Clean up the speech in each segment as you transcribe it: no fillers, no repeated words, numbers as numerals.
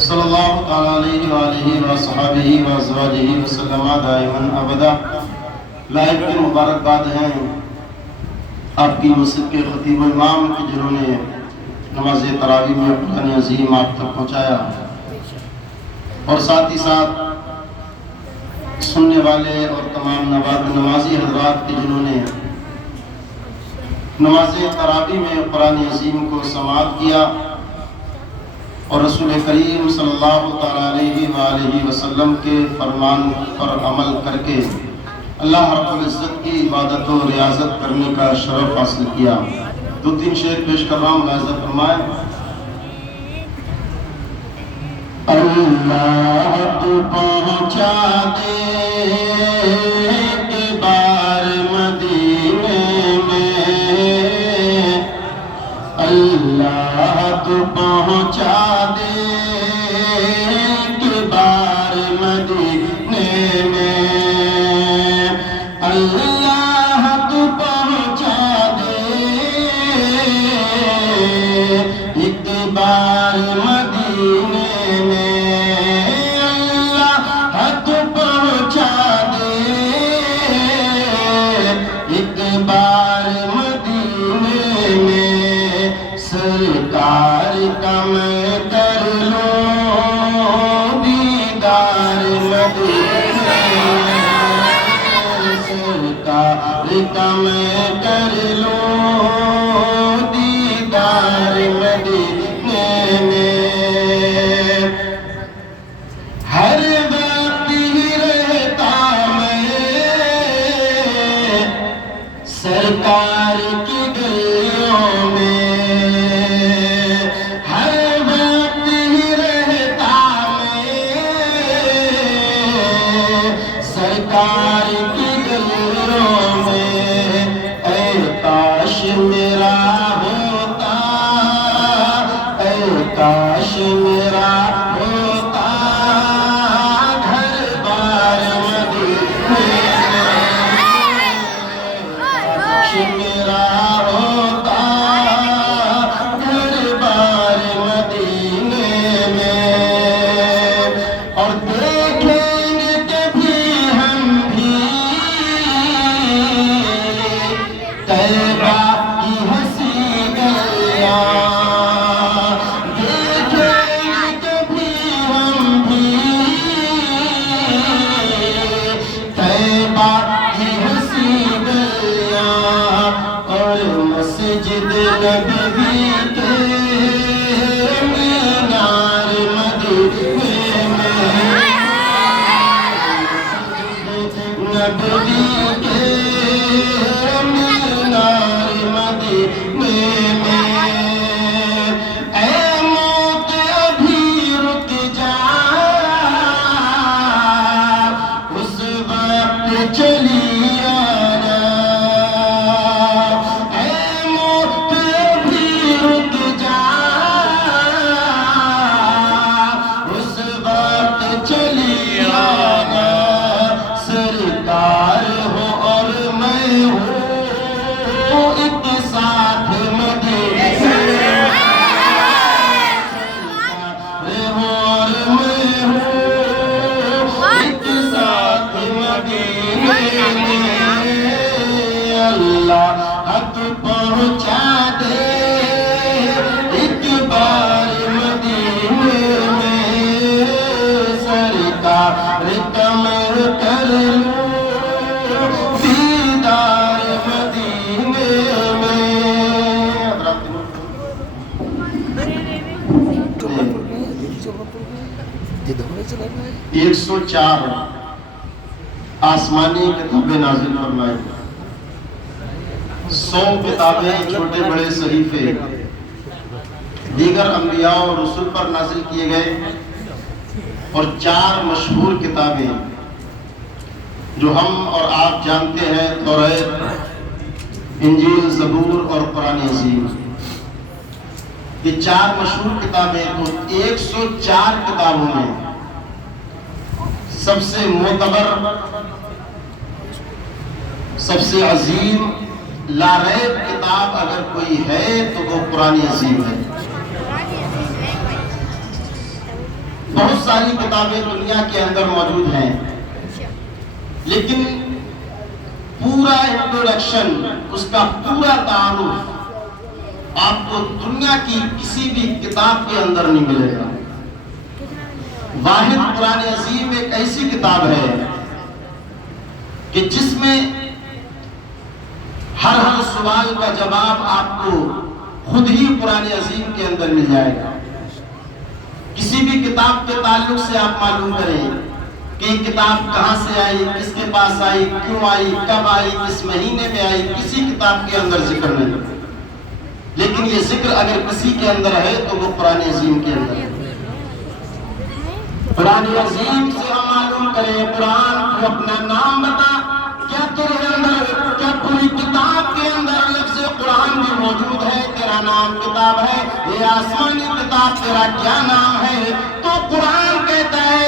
صلی اللہ تعالیٰ علیہ وآلہ وصحابہ وازواجہ وسلم دائما ابدا۔ لائف کے مبارکباد ہیں آپ کی مسجد کے خطیب و امام کی جنہوں نے نماز تراویح میں قرآن عظیم آپ تک پہنچایا، اور ساتھ ہی ساتھ سننے والے اور تمام نمازی حضرات کی جنہوں نے نماز تراویح میں قرآن عظیم کو سماعت کیا اور رسول کریم صلی اللہ تعالیٰ علیہ وآلہ وسلم کے فرمان پر عمل کر کے اللہ رب العزت کی عبادت و ریاضت کرنے کا شرف حاصل کیا۔ دو تین شعر پیش کر رہا ہوں، ملاحظہ فرمائیں۔ اللہ تو پہنچا دے ایک بار مدینے میں، اللہ تو پہنچا دے ایک بار مدینے میں، اللہ تو پہنچا دے ایک بار مدینے میں، اللہ تو پہنچا دے ایک بار مدینے میں، سرکار کا میں کر لوں دیدار مدینے میں، سرکار کا میں کر لوں دیدار مدینے میں، ہر وقت ہی رہتا میں سرکار کی گلیوں میں، ہر وقت ہی رہتا میں سرکار کی گلیوں میں، اے کاش میرا ہوتا، اے کاش میرا ہوتا گھر بار مدینے میں، کاش میرا ہوتا گھر بار مدینے میں، اور دیکھیں گے کبھی ہم بھی طیبہ کی ہنسی گلیاں، دیکھیں گے کبھی ہم بھی طیبہ کی ہنسی گلیاں، اور مسجد نبوی کے مینار مدینے میں، نبوی کے مینار مدینے میں، اے موت ابھی رک جا اس وقت چلی آنا، اے موت ابھی رک جا اس وقت چلی آنا، سرکار ہو اور میں ہوں ایک ساتھ مدینے میں، سرکار ہو اور میں ہوں ایک ساتھ مدینے میں، اللہ تو پہنچا دے ایک بار مدینے میں، سرکار کا میں کر لوں دیدار مدینے میں۔ 104 آسمانی کتابیں نازل فرمائی، 100 کتابیں چھوٹے بڑے صحیفے دیگر انبیاء اور رسول پر نازل کیے گئے، اور 4 مشہور کتابیں جو ہم اور آپ جانتے ہیں، توریت، انجیل، زبور اور قرآن عظیم، یہ 4 مشہور کتابیں، تو 104 کتابوں میں سب سے معتبر، سب سے عظیم، لا ریب کتاب اگر کوئی ہے تو وہ قرآن عظیم ہے۔ بہت ساری کتابیں دنیا کے اندر موجود ہیں، لیکن پورا انٹروڈکشن، اس کا پورا تعارف آپ کو دنیا کی کسی بھی کتاب کے اندر نہیں ملے گا۔ واحد قرآن عظیم ایک ایسی کتاب ہے کہ جس میں ہر سوال کا جواب آپ کو خود ہی قرآن عظیم کے اندر مل جائے گا۔ کسی بھی کتاب کے تعلق سے آپ معلوم کریں کہ یہ کتاب کہاں سے آئی، کس کے پاس آئی، کیوں آئی، کب آئی، کس مہینے میں آئی، کسی کتاب کے اندر ذکر نہیں، لیکن یہ ذکر اگر کسی کے اندر ہے تو وہ قرآن عظیم کے اندر ہے۔ قرآن عظیم سے ہم معلوم کریں، قرآن کو اپنا نام بتا، کیا تیرے اندر، کیا پوری کتاب کے اندر لفظ قرآن بھی موجود ہے؟ تیرا نام کتاب ہے، یہ آسمانی کتاب تیرا کیا نام ہے؟ تو قرآن کہتا ہے،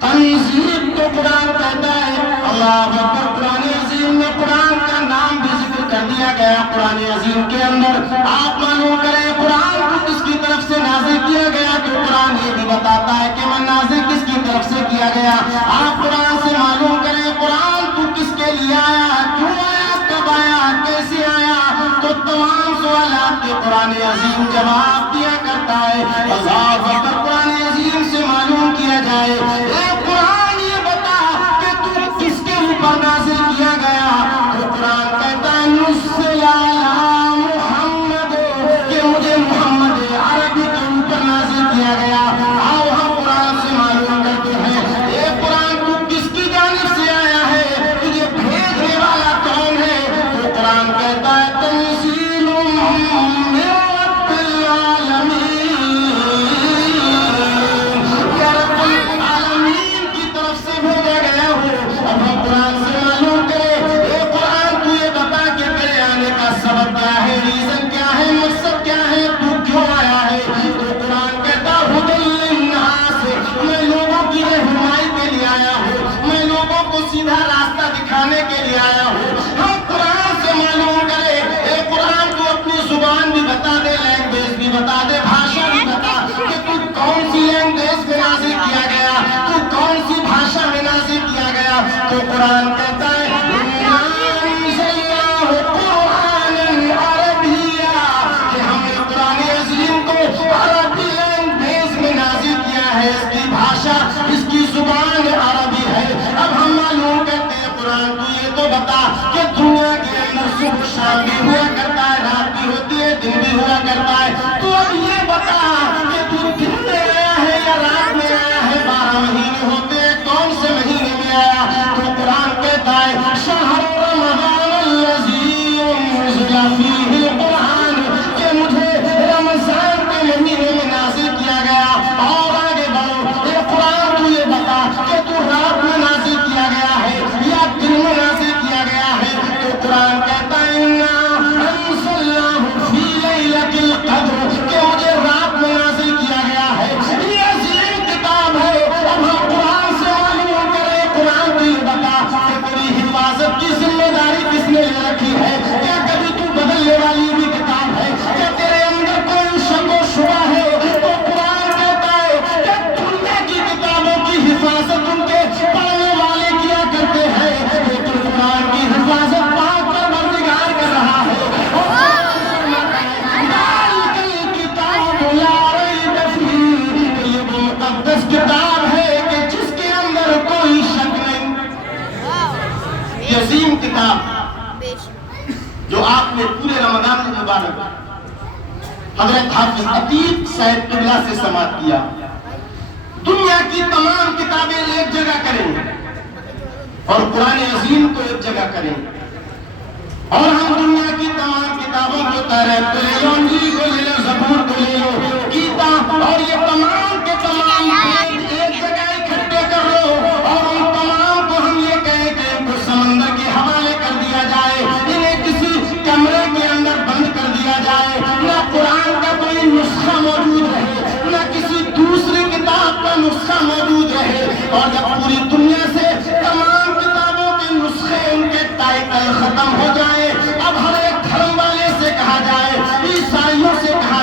تنزیل تو قرآن کہتا ہے، اللہ اکبر، قرآن عظیم میں قرآن کا نام بھی ذکر کر دیا گیا قرآن عظیم کے اندر۔ آپ معلوم کریں قرآن کو کس کی طرف سے نازل کیا گیا، تو قرآن یہ بھی بتاتا ہے کہ میں نازل کس کی طرف سے کیا گیا۔ آپ قرآن سے معلوم کریں قرآن کو کس کے لیے آیا، کیوں آیا، کب آیا، کیسے آیا، تو تمام سوالات کے قرآن عظیم جواب دیا کرتا ہے۔ اللہ اکبر، قرآن عظیم سے معلوم کیا جائے، اے قرآن یہ بتا کہ تو کس کے اوپر نازل کیا گیا، تو قرآن کہتا ہے نزل علی محمد، کہ مجھے محمد عربی کے اوپر نازل کیا گیا۔ آؤ ہم قرآن سے معلوم کرتے ہیں، اے قرآن تو کس کی جانب سے آیا ہے، تجھے بھیجنے والا کون ہے؟ تو قرآن کہتا ہے تنزیل من رب العالمین، یا رب العالمین کی طرف سے بھیجا گیا ہو۔ اب ہم قرآن سے معلوم کریں، اے قرآن تو یہ بتا کہ تیرے آنے کا سبب کیا ہے، ریزن کیا ہے، مقصد کیا ہے، تو کیوں آیا ہے؟ تو قرآن کہتا ہدی للناس، میں لوگوں کی رہنمائی کے لیے آیا ہوں، میں لوگوں کو سیدھا راستہ دکھانے کے لیے آیا ہوں۔ ہم قرآن سے معلوم کریں، اے قرآن تو اپنی زبان بھی بتا دے، لینگویج بھی بتا دے، بھاشا بھی بتا کہ تو کون سی لینگویج میں نازل کیا گیا، تو کون سی بھاشا میں نازل کیا گیا۔ تو قرآن کہتا ہے اِنَّا أَنزَلْنَاهُ قُرْآنًا عَرَبِيًّا، کہ ہم نے قرآن عظیم کو عربی لینگویج میں نازل کیا ہے، اس کی بھاشا، اس کی زبان عربی ہے۔ اب ہم معلوم کرتے ہیں قرآن تو یہ تو بتا کہ دنیا کے اندر صبح شام بھی ہوا کرتا ہے، رات بھی ہوتی ہے، دن بھی ہوا کرتا ہے، تو اب یہ بتا کہ تو دن میں آیا ہے یا رات میں آیا ہے، 12 مہینے ہوتے ہیں، کون سے مہینے میں آیا؟ تو قرآن کہتا ہے شہر رمضان الذی انزل فیہ القرآن، کہ مجھے رمضان کے مہینے میں نازل کیا گیا۔ اور آگے بڑھو، اے قرآن تو یہ بتا کہ تو رات میں نازل کیا گیا ہے یا دن میں نازل کیا گیا ہے؟ تو قرآن کہتا ہے اِنَّا أَنزَلْنَاهُ فِي لَيْلَةِ الْقَدْرِ، کہ مجھے رات میں نازل کیا گیا ہے۔ یہ عظیم کتاب ہے۔ اب ہم قرآن سے معلوم کریں، قرآن تو یہ بتا کہ تیری حفاظت کی ذمہ داری کس نے لے رکھی ہے؟ کیا کبھی تو بدلنے والی بھی کتاب ہے؟ کیا تیرے اندر کوئی شک و شبہ ہے؟ تو قرآن کہتا ہے کہ دنیا کی کتابوں کی حفاظت ان کے پڑھنے والے کیا کرتے ہیں، لیکن قرآن کی حفاظت پاک پروردگار کر رہا ہے۔ ذَلِكَ الْكِتَابُ لَا رَيْبَ فِيهِ، یہ وہ مقدس کتاب ہے کہ جس کے اندر کوئی شک نہیں۔ یہ عظیم کتاب جو آپ نے پورے رمضان المبارک حضرت حافظ عتیق صاحب قبلہ سے سماعت کیا، دنیا کی تمام کتابیں ایک جگہ کریں اور قرآن عظیم کو ایک جگہ کریں، اور ہم دنیا کی تمام کتابوں کو توریت کو لے لو، انجیل کو لے لو، زبور کو لے لو، گیتا، اور یہ تمام کے تمام ایک جگہ اکٹھے کر لو، اور ان تمام کو ہم یہ کہیں کہ ان کو سمندر کے حوالے کر دیا جائے، انہیں کسی کمرے کے اندر بند کر دیا جائے، نہ قرآن کا کوئی نسخہ موجود رہے، نہ کسی دوسری کتاب کا نسخہ موجود رہے، اور جب پوری دنیا سے تمام کتابوں کے نسخے، ان کے ٹائٹل ختم ہو جائے، اب ہر ایک دھرم والے سے کہا جائے، عیسائیوں سے کہا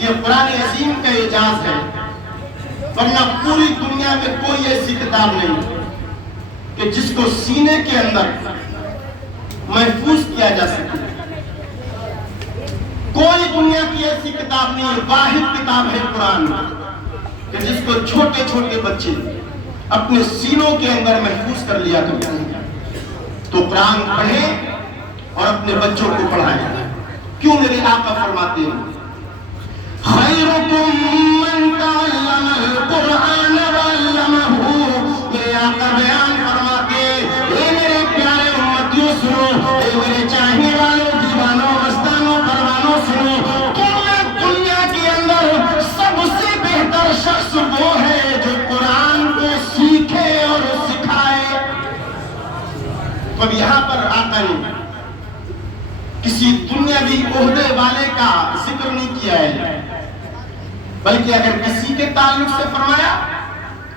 یہ قرآن عظیم کا اعجاز ہے، ورنہ پوری دنیا میں کوئی ایسی کتاب نہیں کہ جس کو سینے کے اندر محفوظ کیا جا سکے۔ کوئی دنیا کی ایسی کتاب نہیں ہے، واحد کتاب ہے قرآن کہ جس کو چھوٹے چھوٹے بچے اپنے سینوں کے اندر محفوظ کر لیا کرتے ہیں۔ تو قرآن پڑھیں اور اپنے بچوں کو پڑھائیں۔ کیوں میرے آقا فرماتے ہیں خیرکم من تعلم القرآن وعلمہ، میرے آقا بیان فرماتے ہیں اے میرے پیارے امتیوں سنو، اے میرے چاہنے والوں دیوانوں مستانوں پروانوں سنو، تمہیں دنیا کے اندر سب سے بہتر شخص وہ ہے جو قرآن کو سیکھے اور سکھائے۔ اب یہاں پر آقا نے کسی دنیاوی عہدے والے کا ذکر نہیں کیا ہے، بلکہ اگر کسی کے تعلق سے فرمایا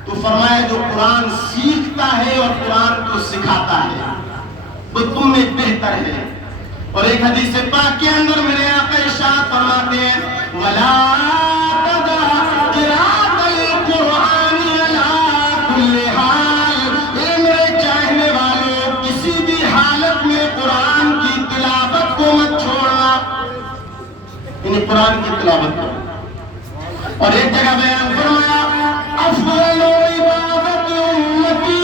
تو فرمایا جو قرآن سیکھتا ہے اور قرآن کو سکھاتا ہے وہ تم میں بہتر ہے۔ اور ایک حدیث پاک کے اندر میرے آقا ارشاد فرماتے ہیں وَلَا تَدَعْ قِرَاءَةَ الْقُرْآنِ عَلَىٰ كُلِّ حَالٍ، اے میرے چاہنے والوں کسی بھی حالت میں قرآن کی تلاوت کو مت چھوڑنا، یعنی قرآن کی تلاوت کرو۔ اور ایک جگہ بیان فرمایا افضل عبادت امتی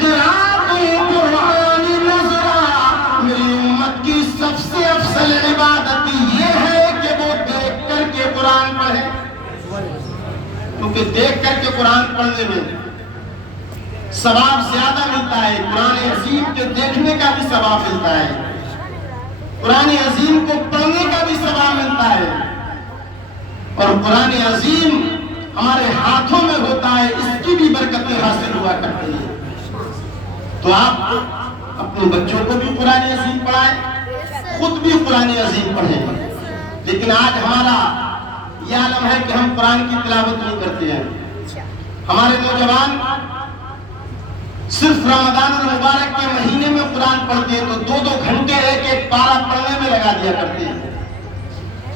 قراءۃ القرآن نظرا، میری امت کی سب سے افضل عبادت یہ ہے کہ وہ دیکھ کر کے قرآن پڑھے، کیونکہ دیکھ کر کے قرآن پڑھنے میں ثواب زیادہ ملتا ہے۔ قرآن عظیم کے دیکھنے کا بھی ثواب ملتا ہے، قرآن عظیم کو پڑھنے کا بھی ثواب ملتا ہے، اور قرآن عظیم ہمارے ہاتھوں میں ہوتا ہے، اس کی بھی برکتیں حاصل ہوا کرتی ہیں۔ تو آپ اپنے بچوں کو بھی قرآن عظیم پڑھائیں، خود بھی قرآن عظیم پڑھیں۔ لیکن آج ہمارا یہ عالم ہے کہ ہم قرآن کی تلاوت نہیں کرتے ہیں۔ ہمارے نوجوان صرف رمضان المبارک کے مہینے میں قرآن پڑھتے ہیں تو 2-2 گھنٹے ایک ایک پارہ پڑھنے میں لگا دیا کرتے ہیں۔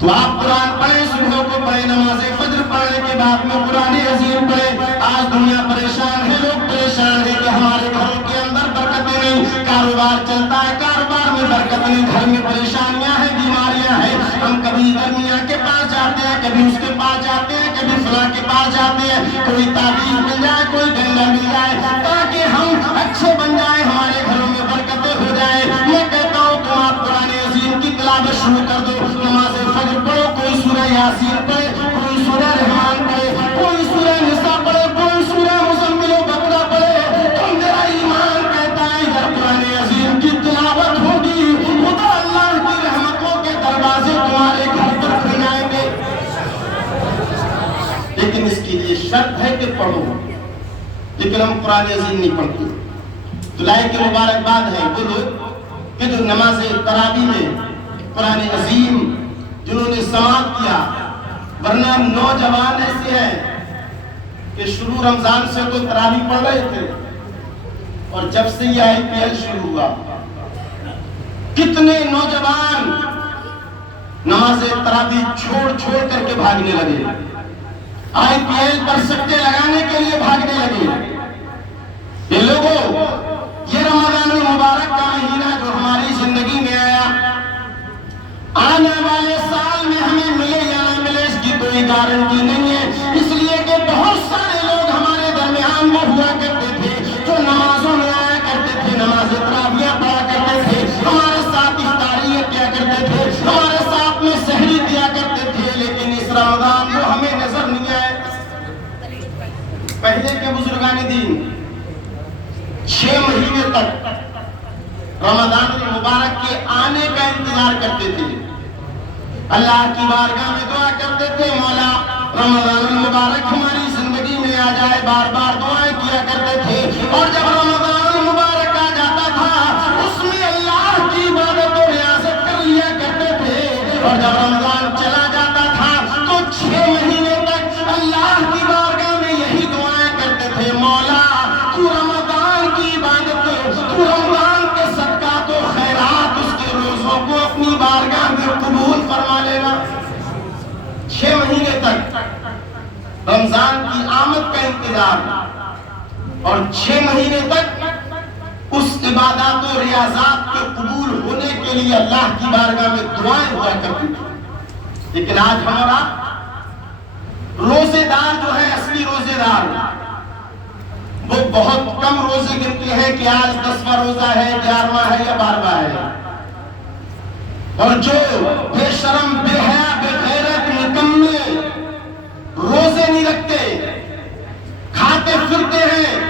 تو آپ قرآن پڑھیں، صبح کو پڑھیں، نماز فجر پڑھنے کے بعد میں قرآن عظیم پڑھیں۔ آج دنیا پریشان ہے، لوگ پریشان ہیں کہ ہمارے گھروں کے اندر برکتیں نہیں، کاروبار چلتا ہے کاروبار میں برکت نہیں، گھر میں پریشانیاں ہیں، بیماریاں ہیں، ہم کبھی درمیاں کے پاس جاتے ہیں، کبھی اس کے پاس جاتے ہیں، کبھی فلاں کے پاس جاتے ہیں، کوئی تعویذ مل جائے، کوئی ڈنڈا مل جائے تاکہ ہم اچھے بن جائیں، ہمارے گھروں میں برکتیں ہو جائیں۔ میں کہتا ہوں تم آپ قرآن عظیم کی تلاوت شروع کر دو، نماز فجر پڑھو، کوئی سورہ یاسین پڑھے، کوئی سورہ رحمان پڑھے، کوئی سورہ نساء پڑھے، کوئی سورہ مزمل و بقرہ پڑھے، تو میرا ایمان کہتا ہے اگر قرآن عظیم کی تلاوت ہوگی خدا اللہ کی رحمتوں کے دروازے تمہارے گھر پر کھل جائیں گے۔ لیکن اس کے لیے شرط ہے کہ پڑھو، لیکن ہم قرآن عظیم نہیں پڑھتے۔ دلائی کی مبارکباد ہے وہ لوگ کہ جو نماز تراویح میں قرآن عظیم جنہوں نے سماعت کیا، ورنہ نوجوان ایسے ہیں کہ شروع رمضان سے تو تراویح پڑھ رہے تھے، اور جب سے یہ IPL شروع ہوا کتنے نوجوان نماز تراویح چھوڑ کر کے بھاگنے لگے، IPL پر سٹے لگانے کے لیے بھاگنے لگے۔ یہ لوگوں، یہ رمضان المبارک کا مہینہ جو ہماری زندگی میں آیا، آنے والے سال میں ہمیں ملے یا نہ ملے اس کی کوئی گارنٹی نہیں ہے، اس لیے کہ بہت سارے لوگ ہمارے درمیان وہ ہوا کرتے تھے جو نمازوں میں آیا کرتے تھے، نماز تراویح پڑھا کرتے تھے، ہمارے ساتھ افطاریاں کیا کرتے تھے، ہمارے ساتھ میں سحری دیا کرتے تھے، لیکن اس رمضان وہ ہمیں نظر نہیں آئے۔ پہلے کے بزرگان دین 6 مہینے تک رمضان المبارک کے آنے کا انتظار کرتے تھے، اللہ کی بارگاہ میں دعا کرتے تھے مولا رمضان المبارک ہماری زندگی میں آ جائے، بار بار دعائیں کیا کرتے تھے۔ اور جب رمضان المبارک آ جاتا تھا اس میں اللہ کی عبادت و ریاضت کر لیا کرتے تھے، اور جب رمضان چلا جاتا تھا تو 6 مہینے تک اللہ کی بارگاہ میں یہی دعائیں کرتے تھے مولا تو رمضان کی عبادت، تو رمضان کے صدقات و خیرات، اس کے روزوں کو اپنی بارگاہ میں قبول فرما لینا۔ رمضان کی آمد کا انتظار، اور 6 مہینے تک اس عبادات و ریاضات کے قبول ہونے کے لیے اللہ کی بارگاہ میں دعائیں ہوا کرتی تھی۔ لیکن آج ہمارا روزے دار جو ہے، اصلی روزے دار، وہ بہت کم روزے گنتے ہیں کہ آج 10واں روزہ ہے، 11واں ہے یا 12واں ہے، اور جو بے شرم، بے حیا، بے غیرت، نکمے روزے نہیں رکھتے، کھاتے پھرتے ہیں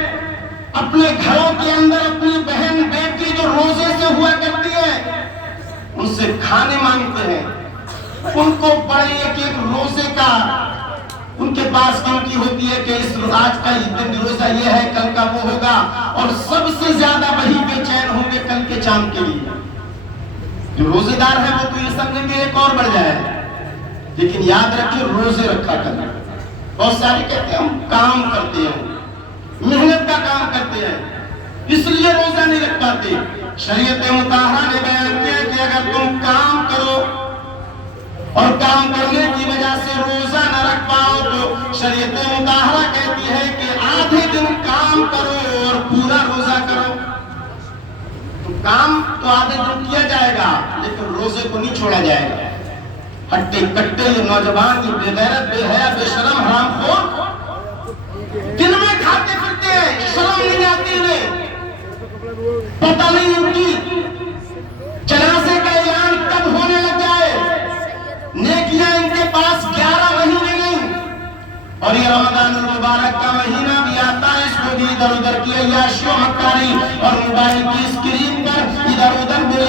اپنے گھروں کے اندر، اپنی بہن بیٹی جو روزے سے ہوا کرتی ہے ان سے کھانے مانگتے ہیں، ان کو بڑے ایک روزے کا ان کے پاس کی ہوتی ہے کہ اس آج کا دن روزہ یہ ہے، کل کا وہ ہوگا، اور سب سے زیادہ وہی بے چین ہوں گے کل کے چاند کے لیے۔ جو روزے دار ہے وہ تو یہ سمجھیں گے ایک اور بڑھ جائے، لیکن یاد رکھیں روزے رکھا کرنا۔ بہت سارے کہتے ہیں ہم کام کرتے ہیں، محنت کا کام کرتے ہیں، اس لیے روزہ نہیں رکھ پاتے۔ شریعت مطہرہ نے بیان کیا کہ اگر تم کام کرو اور کام کرنے کی وجہ سے روزہ نہ رکھ پاؤ تو شریعت مطہرہ کہتی ہے کہ آدھے دن کام کرو اور پورا روزہ کرو۔ تو کام تو آدھے دن کیا جائے گا لیکن روزے کو نہیں چھوڑا جائے گا۔ ہٹے کٹے یہ نوجوان، یہ بے غیرت، بے حیا، بے شرم، حرام خور دن میں کھاتے پھرتے ہیں، شرم نہیں آتی انہیں، پتہ نہیں ان کی جنازے کا اعلان کب ہونے لگ جائے، نیکیاں ان کے پاس 11 مہینے نہیں، اور یہ رمضان المبارک کا مہینہ بھی آتا ہے، اس کو بھی ادھر ادھر کی عیاشی و مکاری اور موبائل کی اسکرین پر ادھر ادھر میرے